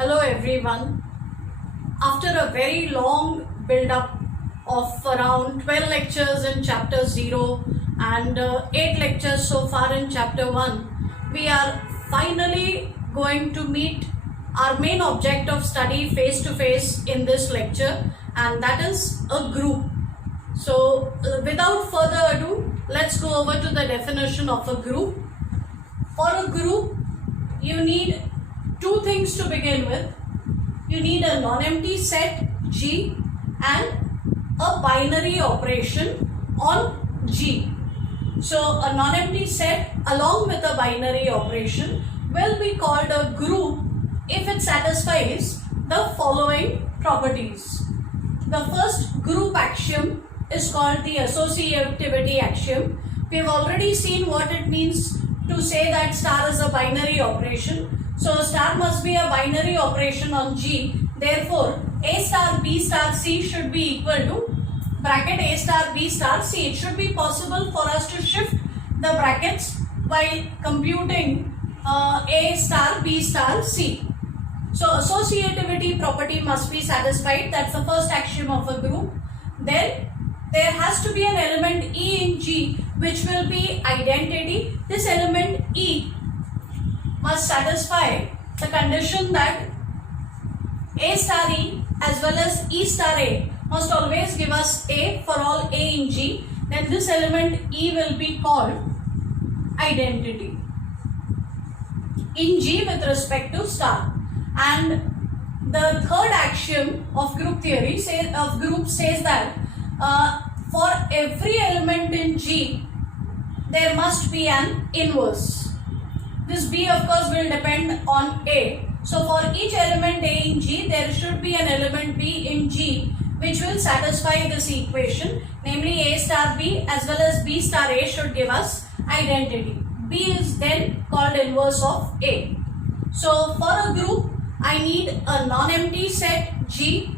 Hello everyone. After a very long build up of around 12 lectures in chapter 0 and 8 lectures so far in chapter 1, we are finally going to meet our main object of study face to face in this lecture, and that is a group. So without further ado, let's go over to the definition of a group. For a group, you need two things to begin with. You need a non-empty set G and a binary operation on G. So a non-empty set along with a binary operation will be called a group if it satisfies the following properties. The first group axiom is called the associativity axiom. We have already seen what it means to say that star is a binary operation. So star must be a binary operation on G. Therefore, A star B star C should be equal to bracket A star B star C. It should be possible for us to shift the brackets while computing A star B star C. So associativity property must be satisfied. That's the first axiom of a group. Then there has to be an element E in G which will be identity. This element E must satisfy the condition that A star E as well as E star A must always give us A for all A in G. Then this element E will be called identity in G with respect to star. And the third axiom of group theory says that for every element in G there must be an inverse. This B of course will depend on A. So for each element A in G, there should be an element B in G which will satisfy this equation. Namely, A star B as well as B star A should give us identity. B is then called inverse of A. So for a group, I need a non-empty set G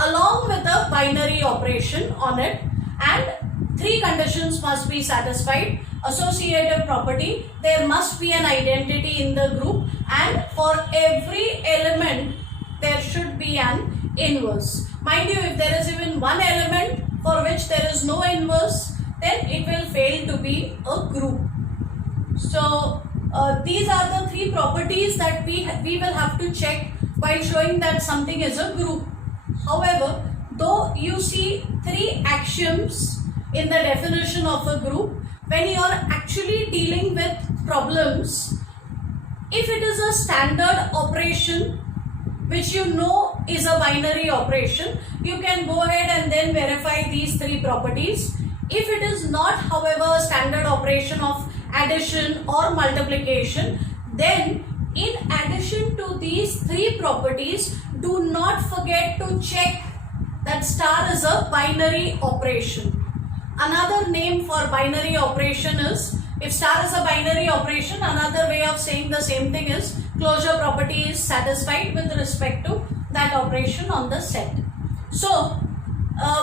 along with a binary operation on it, and three conditions must be satisfied. Associative property, there must be an identity in the group, and for every element there should be an inverse. Mind you, if there is even one element for which there is no inverse, then it will fail to be a group. So these are the three properties that we will have to check while showing that something is a group. However, though you see three axioms in the definition of a group, when you are actually dealing with problems, if it is a standard operation which you know is a binary operation, you can go ahead and then verify these three properties. If it is not, however, a standard operation of addition or multiplication, then in addition to these three properties, do not forget to check that star is a binary operation. Another name for binary operation is, if star is a binary operation, another way of saying the same thing is closure property is satisfied with respect to that operation on the set. So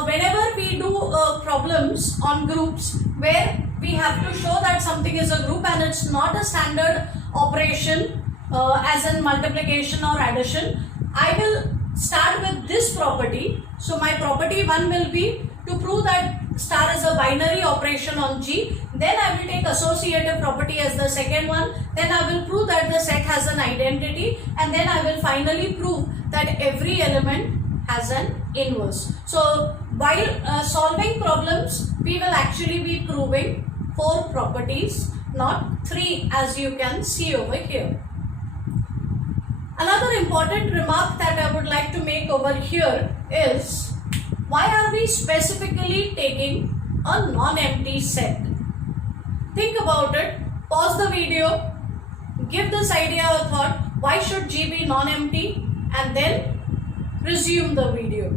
whenever we do problems on groups where we have to show that something is a group and it's not a standard operation as in multiplication or addition, I will start with this property. So my property 1 will be to prove that star is a binary operation on G. Then I will take associative property as the second one. Then I will prove that the set has an identity, and then I will finally prove that every element has an inverse. So while solving problems, we will actually be proving 4 properties, not 3, as you can see over here. Another important remark that I would like to make over here is, why are we specifically taking a non-empty set? Think about it, pause the video, give this idea a thought, why should G be non-empty, and then resume the video.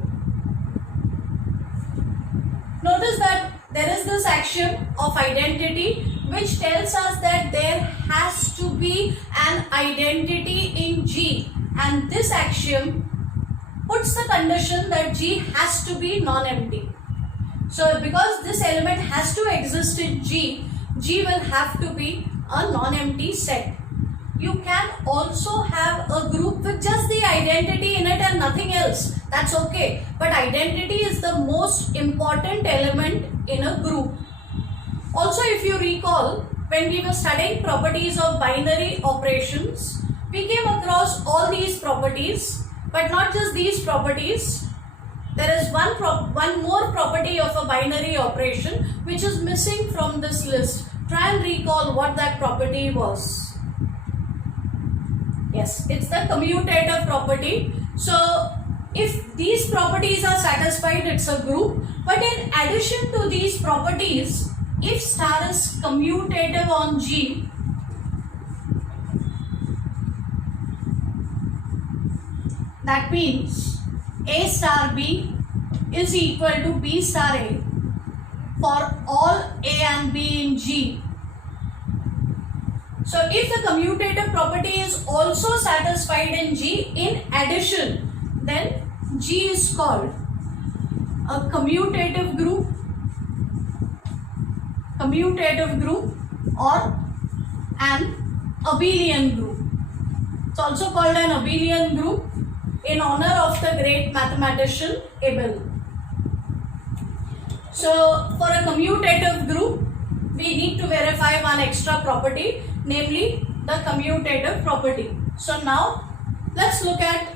Notice that there is this axiom of identity which tells us that there has to be an identity in G, and this axiom puts the condition that G has to be non-empty. So because this element has to exist in G, G will have to be a non-empty set. you can also have a group with just the identity in it and nothing else. That's okay. But identity is the most important element in a group. Also, if you recall, when we were studying properties of binary operations, we came across all these properties, but not just these properties. There is one more property of a binary operation which is missing from this list. Try and recall what that property was. Yes, it's the commutative property. So, if these properties are satisfied, it's a group. But in addition to these properties, if star is commutative on G, that means A star B is equal to B star A for all A and B in G. So if the commutative property is also satisfied in G in addition, then G is called a commutative group or an abelian group. It's also called an abelian group in honor of the great mathematician Abel. So for a commutative group, we need to verify one extra property, namely the commutative property. So now let's look at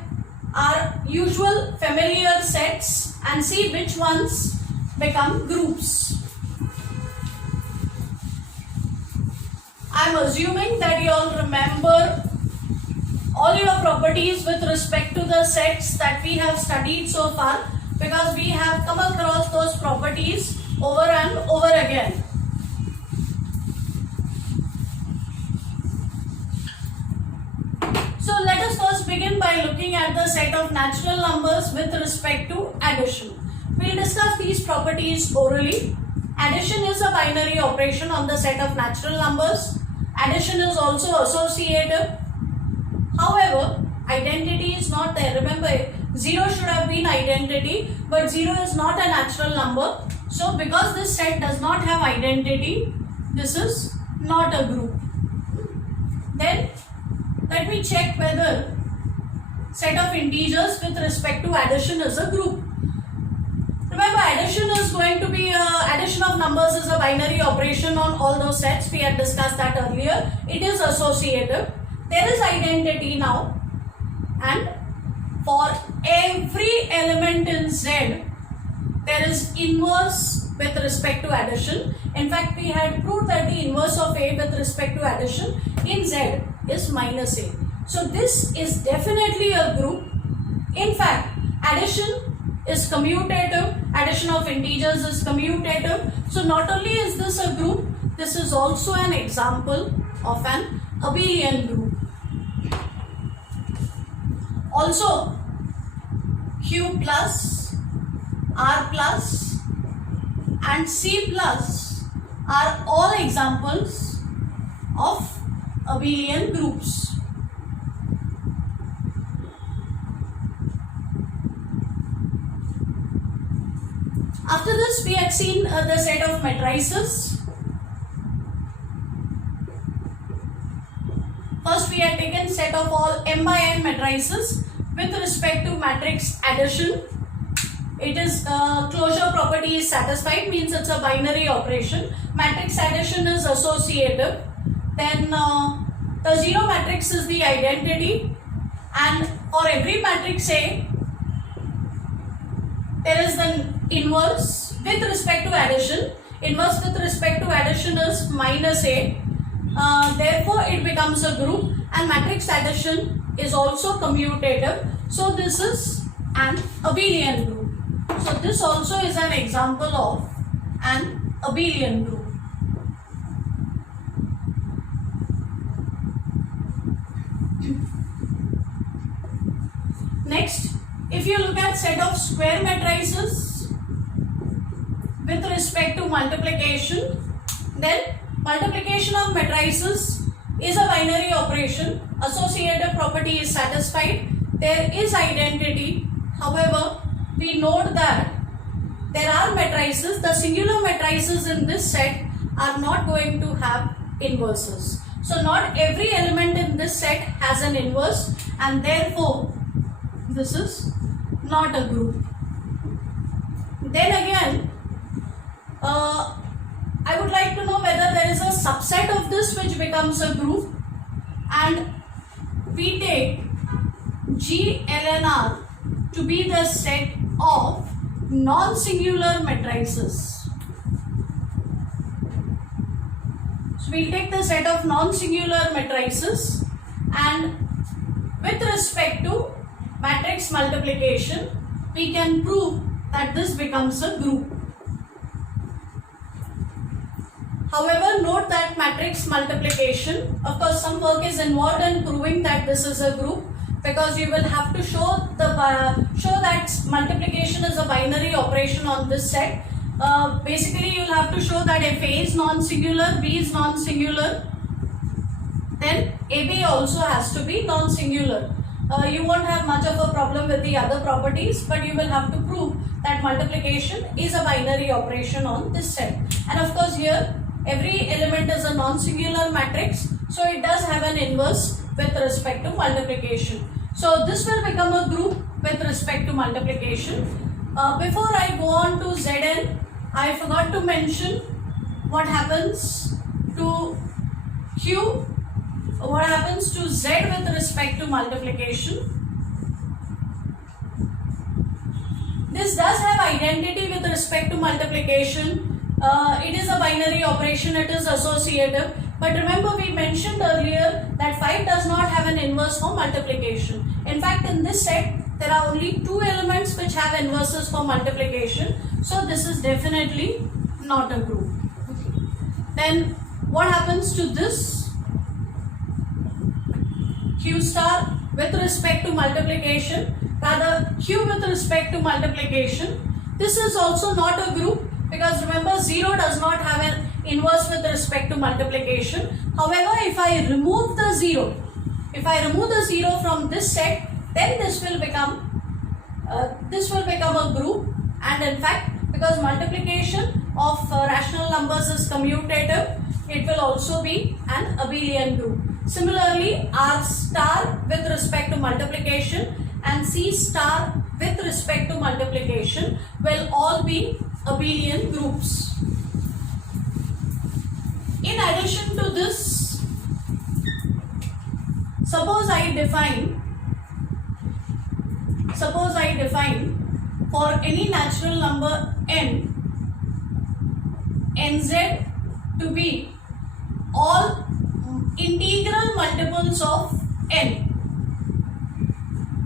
our usual familiar sets and see which ones become groups. I am assuming that you all remember all your properties with respect to the sets that we have studied so far, because we have come across those properties over and over again. So let us first begin by looking at the set of natural numbers with respect to addition. We will discuss these properties orally. Addition is a binary operation on the set of natural numbers. Addition is also associative. However, identity is not there. Remember, 0 should have been identity, but 0 is not a natural number. So because this set does not have identity, this is not a group. Then let me check whether set of integers with respect to addition is a group. Remember, addition is going to be addition of numbers is a binary operation on all those sets. We had discussed that earlier. It is associative. There is identity now, and for every element in Z, there is inverse with respect to addition. In fact, we had proved that the inverse of A with respect to addition in Z is minus A. So this is definitely a group. In fact, addition is commutative. Addition of integers is commutative. So not only is this a group, this is also an example of an abelian group. Also, Q plus, R plus and C plus are all examples of abelian groups. After this, we had seen the set of matrices. First, we had taken set of all m by n matrices with respect to matrix addition. It is closure property is satisfied, means it's a binary operation. Matrix addition is associative. Then the zero matrix is the identity, and for every matrix A, there is the inverse with respect to addition. Inverse with respect to addition is minus A. Therefore, it becomes a group, and matrix addition is also commutative. So this is an abelian group. So this also is an example of an abelian group. Next, if you look at set of square matrices with respect to multiplication, then multiplication of matrices is a binary operation. Associative property is satisfied. There is identity. However, we note that there are matrices. The singular matrices in this set are not going to have inverses. So not every element in this set has an inverse, and therefore this is not a group. Then again, I would like to know whether there is a subset of this which becomes a group, and we take G, L and R to be the set of non-singular matrices. So we'll take the set of non-singular matrices, and with respect to matrix multiplication, we can prove that this becomes a group. However, note that matrix multiplication, of course some work is involved in proving that this is a group, because you will have to show that multiplication is a binary operation on this set. Basically you will have to show that if A is non-singular, B is non-singular, then AB also has to be non-singular. You won't have much of a problem with the other properties, but you will have to prove that multiplication is a binary operation on this set. And of course here every element is a non-singular matrix, so it does have an inverse with respect to multiplication. So this will become a group with respect to multiplication. Before I go on to Zn, I forgot to mention what happens to Q, what happens to Z with respect to multiplication. This does have identity with respect to multiplication. It is a binary operation, it is associative. But remember, we mentioned earlier that 5 does not have an inverse for multiplication. In fact, in this set, there are only 2 elements which have inverses for multiplication. So this is definitely not a group. Okay. Then what happens to this? Q star with respect to multiplication, rather Q with respect to multiplication. This is also not a group, because remember 0 does not have an inverse with respect to multiplication. However, if I remove the 0, from this set, then this will become a group. And in fact, because multiplication of rational numbers is commutative, it will also be an abelian group. Similarly, R star with respect to multiplication and C star with respect to multiplication will all be abelian groups. In addition to this, suppose I define for any natural number n, nz to be all integral multiples of n.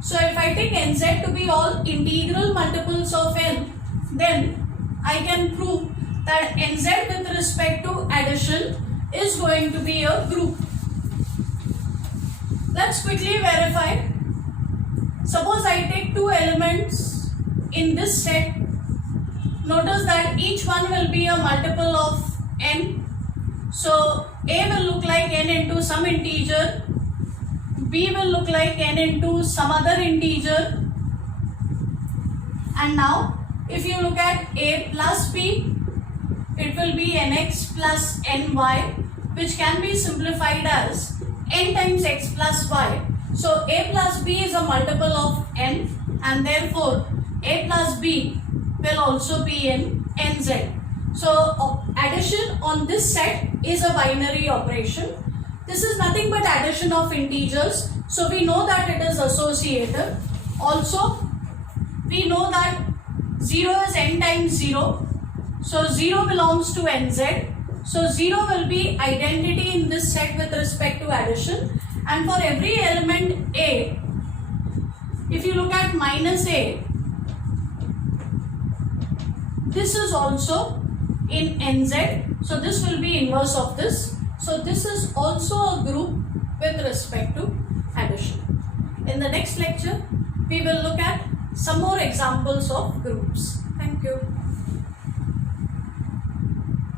So if I take nz to be all integral multiples of n, then I can prove that nz with respect to addition is going to be a group. Let's quickly verify. Suppose I take 2 elements in this set. Notice that each one will be a multiple of n. So A will look like n into some integer, B will look like n into some other integer, and now if you look at A plus B, it will be nx plus ny, which can be simplified as n times x plus y. So A plus B is a multiple of n, and therefore A plus B will also be in nz. So addition on this set is a binary operation. This is nothing but addition of integers. So we know that it is associative. Also, we know that 0 is n times 0. So 0 belongs to nz. So 0 will be identity in this set with respect to addition. And for every element A, if you look at minus A, this is also in nz. So this will be inverse of this. So this is also a group with respect to addition. In the next lecture, we will look at some more examples of groups. Thank you.